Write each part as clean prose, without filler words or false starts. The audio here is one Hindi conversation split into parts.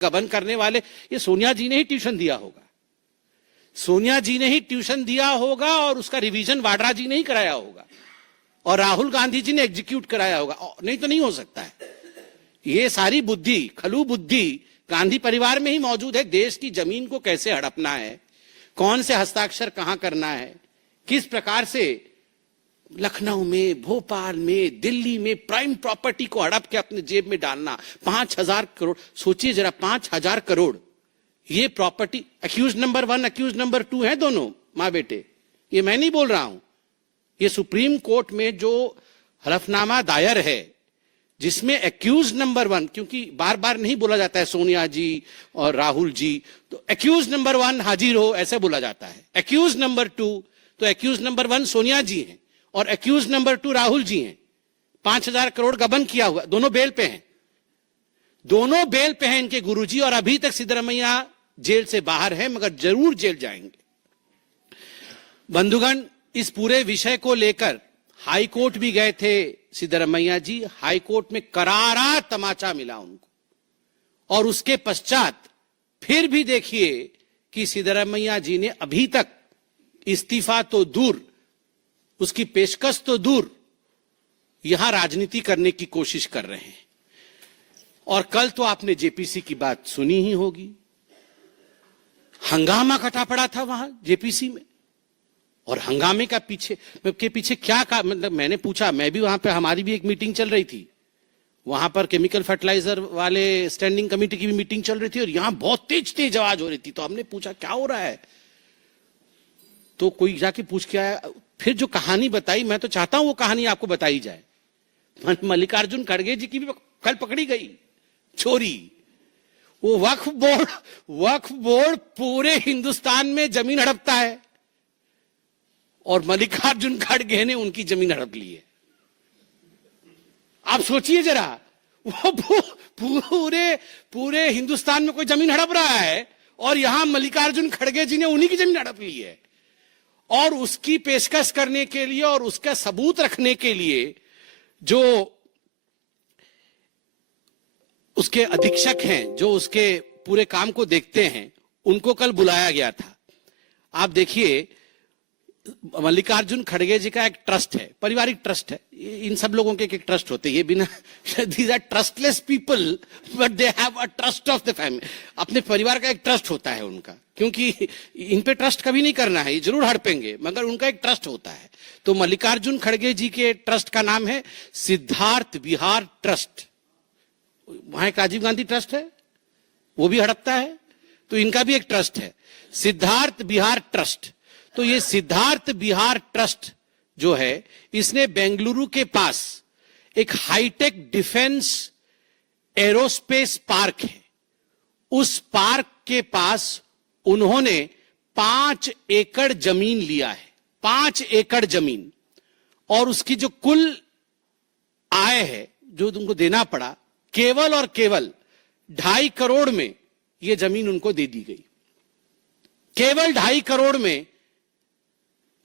गबन करने वाले, ये सोनिया जी ने ही ट्यूशन दिया होगा, सोनिया जी ने ही ट्यूशन दिया होगा और उसका रिवीजन वाड्रा जी ने ही कराया होगा और राहुल गांधी जी ने एग्जीक्यूट कराया होगा, नहीं तो नहीं हो सकता है। ये सारी बुद्धि, खलू बुद्धि गांधी परिवार में ही मौजूद है। देश की जमीन को कैसे हड़पना है, कौन से हस्ताक्षर कहां करना है, किस प्रकार से लखनऊ में, भोपाल में, दिल्ली में प्राइम प्रॉपर्टी को हड़प के अपने जेब में डालना, 5,000 करोड़, सोचिए जरा, 5,000 करोड़ ये property. Accused number 1, accused number 2 है दोनों मां बेटे, ये मैं नहीं बोल रहा हूं, ये सुप्रीम कोर्ट में जो हलफनामा दायर है जिसमें अक्यूज नंबर 1, क्योंकि बार बार नहीं बोला जाता है सोनिया जी और राहुल जी, तो अक्यूज नंबर 1 हाजिर हो ऐसे बोला जाता है, अक्यूज नंबर 2, तो अक्यूज नंबर 1 सोनिया जी हैं और अक्यूज नंबर 2 राहुल जी हैं। 5,000 करोड़ गबन किया हुआ, दोनों बेल पे हैं, दोनों बेल पे हैं इनके गुरुजी, और अभी तक सिद्धरमैया जेल से बाहर है, मगर जरूर जेल जाएंगे। बंधुगण, इस पूरे विषय को लेकर हाई कोर्ट भी गए थे सिद्धरमैया जी, हाई कोर्ट में करारा तमाचा मिला उनको, और उसके पश्चात फिर भी देखिए कि सिद्धरमैया जी ने अभी तक इस्तीफा तो दूर, उसकी पेशकश तो दूर, यहां राजनीति करने की कोशिश कर रहे हैं। और कल तो आपने जेपीसी की बात सुनी ही होगी, हंगामा कटा पड़ा था वहां जेपीसी में, और हंगामे के पीछे क्या का मतलब, मैंने पूछा, मैं भी वहां पे, हमारी भी एक मीटिंग चल रही थी, वहां पर केमिकल फर्टिलाइजर वाले स्टैंडिंग कमेटी की भी मीटिंग चल रही थी, और यहां बहुत तेज तेज आवाज हो रही थी, तो हमने पूछा क्या हो रहा है, तो कोई जाके पूछ के आया, फिर जो कहानी बताई, मैं तो चाहता हूं वो कहानी आपको बताई जाए। मल्लिकार्जुन खड़गे जी की भी कल पकड़ी गई चोरी, वो वक्फ बोर्ड पूरे हिंदुस्तान में जमीन हड़पता है और मल्लिकार्जुन खड़गे ने उनकी जमीन हड़प ली है। आप सोचिए जरा, वो पूरे हिंदुस्तान में कोई जमीन हड़प रहा है और यहां मल्लिकार्जुन खड़गे जी ने उन्हीं की जमीन हड़प ली है, और उसकी पेशकश करने के लिए और उसका सबूत रखने के लिए जो उसके अधीक्षक हैं, जो उसके पूरे काम को देखते हैं, उनको कल बुलाया गया था। आप देखिए, मल्लिकार्जुन खड़गे जी का एक ट्रस्ट है, पारिवारिक ट्रस्ट है, इन सब लोगों के एक ट्रस्ट होते हैं, ये बिना, these are trustless people but they have a trust of the family, अपने परिवार का एक ट्रस्ट होता है उनका, क्योंकि इन पे ट्रस्ट कभी नहीं करना है, ये जरूर हड़पेंगे, मगर उनका एक ट्रस्ट होता है। तो मल्लिकार्जुन खड़गे जी के ट्रस्ट का नाम है सिद्धार्थ विहार ट्रस्ट, वहां एक राजीव गांधी ट्रस्ट है, वो भी हड़पता है, तो इनका भी एक ट्रस्ट है सिद्धार्थ विहार ट्रस्ट। तो ये सिद्धार्थ विहार ट्रस्ट जो है, इसने बेंगलुरु के पास एक हाईटेक डिफेंस एरोस्पेस पार्क है, उस पार्क के पास उन्होंने 5 एकड़ जमीन लिया है, 5 एकड़ जमीन, और उसकी जो कुल आय है जो तुमको देना पड़ा, केवल और केवल 2.5 करोड़ में यह जमीन उनको दे दी गई, केवल 2.5 करोड़ में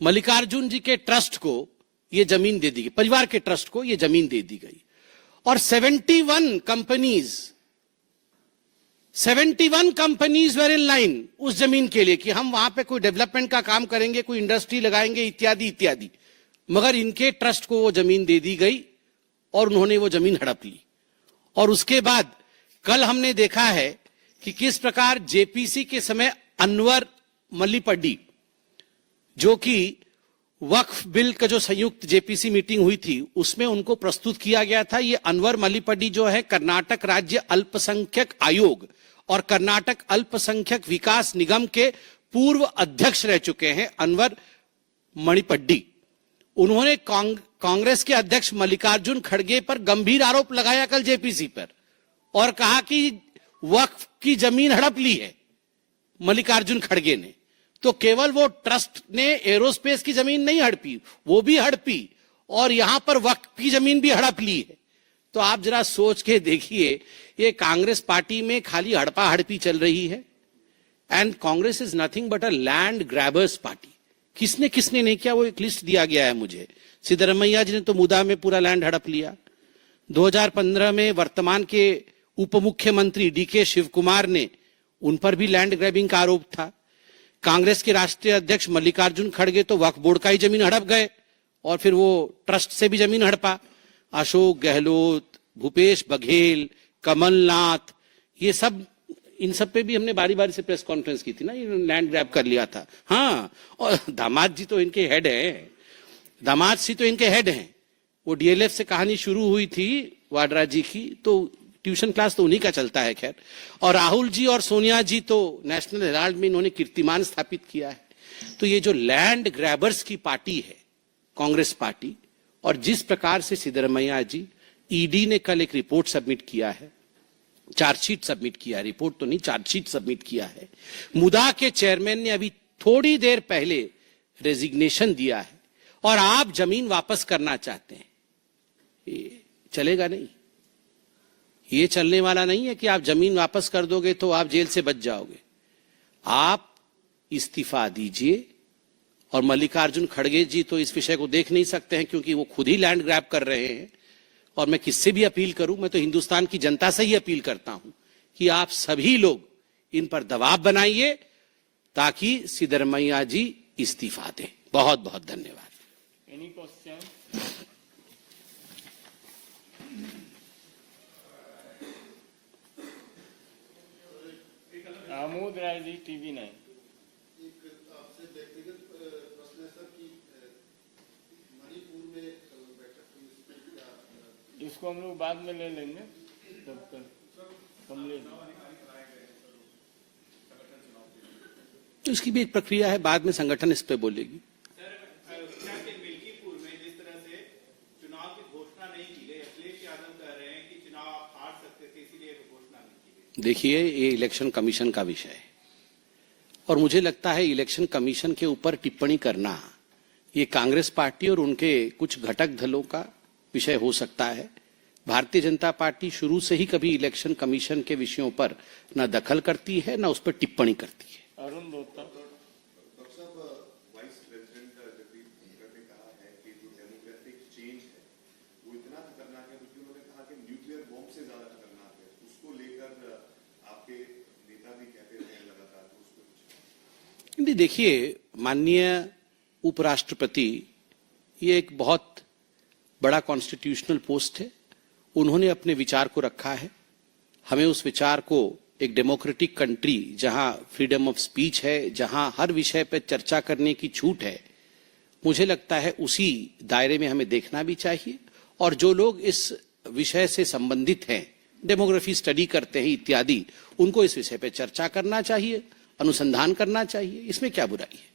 मल्लिकार्जुन जी के ट्रस्ट को यह जमीन दे दी गई, परिवार के ट्रस्ट को यह जमीन दे दी गई। और 71 कंपनीज वर इन लाइन उस जमीन के लिए कि हम वहां पे कोई डेवलपमेंट का काम करेंगे, कोई इंडस्ट्री लगाएंगे, इत्यादि इत्यादि, मगर इनके ट्रस्ट को वो जमीन दे दी गई और उन्होंने वो जमीन हड़प ली। और उसके बाद कल हमने देखा है कि किस प्रकार जेपीसी के समय अनवर मल्लीपड्डी, जो कि वक्फ बिल का जो संयुक्त जेपीसी मीटिंग हुई थी उसमें उनको प्रस्तुत किया गया था। ये अनवर मल्लीपड्डी जो है कर्नाटक राज्य अल्पसंख्यक आयोग और कर्नाटक अल्पसंख्यक विकास निगम के पूर्व अध्यक्ष रह चुके हैं अनवर मणिपड्डी। उन्होंने कांग्रेस के अध्यक्ष मल्लिकार्जुन खड़गे पर गंभीर आरोप लगाया कल जेपीसी पर, और कहा कि वक्फ की जमीन हड़प ली है मल्लिकार्जुन खड़गे ने। तो केवल वो ट्रस्ट ने एरोस्पेस की जमीन नहीं हड़पी, वो भी हड़पी, और यहां पर वक्फ की जमीन भी हड़प ली है। तो आप जरा सोच के देखिए, ये कांग्रेस पार्टी में खाली हड़पा हड़पी चल रही है, and Congress is nothing but a land grabbers party. किसने किसने नहीं किया, वो एक लिस्ट दिया गया है मुझे। सिद्धरमैया जी ने तो मुदा में पूरा लैंड हड़प लिया, 2015 में वर्तमान के उप मुख्यमंत्री डीके शिवकुमार ने, उन पर भी लैंड ग्रैबिंग का आरोप था। कांग्रेस के राष्ट्रीय अध्यक्ष मल्लिकार्जुन खड़गे तो वक्फ बोर्ड का ही जमीन हड़प गए और फिर वो ट्रस्ट से भी जमीन हड़पा। अशोक गहलोत, भूपेश बघेल, कमलनाथ, ये सब, इन सब पे भी हमने बारी बारी से प्रेस कॉन्फ्रेंस की थी ना, ये लैंड ग्रैब कर लिया था। हाँ, और दामाद जी तो इनके हेड हैं, दामाद जी तो इनके हेड हैं। वो डीएलएफ से कहानी शुरू हुई थी वाड्रा जी की, तो ट्यूशन क्लास तो उन्हीं का चलता है खैर। और राहुल जी और सोनिया जी तो नेशनल हेराल्ड में इन्होंने कीर्तिमान स्थापित किया है। तो ये जो लैंड ग्रैबर्स की पार्टी है कांग्रेस पार्टी, और जिस प्रकार से सिद्धरमैया जी, ईडी ने कल एक रिपोर्ट सबमिट किया है, चार्जशीट सबमिट किया है, रिपोर्ट तो नहीं चार्जशीट सबमिट किया है। मुदा के चेयरमैन ने अभी थोड़ी देर पहले रेजिग्नेशन दिया है और आप जमीन वापस करना चाहते हैं, ये चलेगा नहीं। ये चलने वाला नहीं है कि आप जमीन वापस कर दोगे तो आप जेल से बच जाओगे। आप इस्तीफा दीजिए। और मल्लिकार्जुन खड़गे जी तो इस विषय को देख नहीं सकते हैं क्योंकि वो खुद ही लैंड ग्रैब कर रहे हैं। और मैं किससे भी अपील करूं, मैं तो हिंदुस्तान की जनता से ही अपील करता हूं कि आप सभी लोग इन पर दबाव बनाइए ताकि सिद्धरमैया जी इस्तीफा दें। बहुत बहुत धन्यवाद। Any question? Amod Rai ji, TV9। आपसे व्यक्तिगत प्रश्न है सर कि मणिपुर में बैठक, इसको हम लोग बाद में ले लेंगे, तब तक कमलेश। तो इसकी भी एक प्रक्रिया है, बाद में संगठन इस पे बोलेगी। मिल्कीपुर में जिस तरह से चुनाव की घोषणा नहीं की गई, अखिलेश यादव कह रहे हैं कि चुनाव आप हार सकते थे इसीलिए घोषणा नहीं की गई। देखिए, ये इलेक्शन कमीशन का विषय है और मुझे लगता है इलेक्शन कमीशन के ऊपर टिप्पणी करना ये कांग्रेस पार्टी और उनके कुछ घटक दलों का विषय हो सकता है। भारतीय जनता पार्टी शुरू से ही कभी इलेक्शन कमीशन के विषयों पर न दखल करती है न उस पर टिप्पणी करती है। अरुण दत्ता। डॉक्टर साहब, वाइस प्रेसिडेंट जगदीप धनखड़ ने कहा है कि जो डेमोक्रेटिक चेंज है वो इतना खतरनाक है, क्योंकि उन्होंने कहा कि न्यूक्लियर बॉम्ब से ज्यादा खतरनाक है। उसको लेकर आपके नेता भी कहते रहे लगातार, उसको देखिए, माननीय उपराष्ट्रपति ये एक बहुत बड़ा कॉन्स्टिट्यूशनल पोस्ट है, उन्होंने अपने विचार को रखा है। हमें उस विचार को एक डेमोक्रेटिक कंट्री जहां फ्रीडम ऑफ स्पीच है, जहां हर विषय पर चर्चा करने की छूट है, मुझे लगता है उसी दायरे में हमें देखना भी चाहिए। और जो लोग इस विषय से संबंधित हैं, डेमोग्राफी स्टडी करते हैं इत्यादि, उनको इस विषय पर चर्चा करना चाहिए, अनुसंधान करना चाहिए। इसमें क्या बुराई है?